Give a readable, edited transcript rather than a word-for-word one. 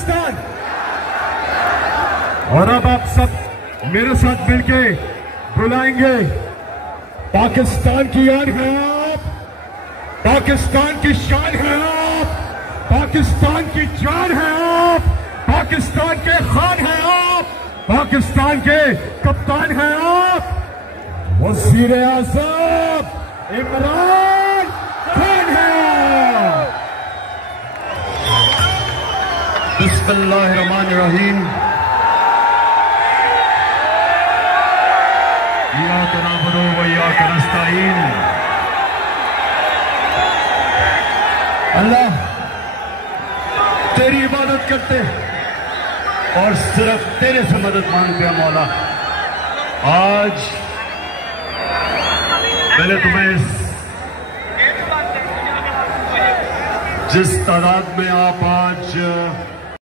पाकिस्तान। और अब आप सब मेरे साथ मिलके बुलाएंगे, पाकिस्तान की आन है आप, पाकिस्तान की शान है आप, पाकिस्तान की जान है आप, पाकिस्तान के खान है आप, पाकिस्तान के कप्तान है आप, वज़ीर आज़म इमरान खान है। बिस्मिल्लाहिर्रहमानिर्रहीम। इय्याका नअबुदु व इय्याका नस्तईन। अल्लाह तेरी इबादत करते और सिर्फ तेरे से मदद मांगते हैं मौला। आज पहले तुम्हें जिस तादाद में आप आज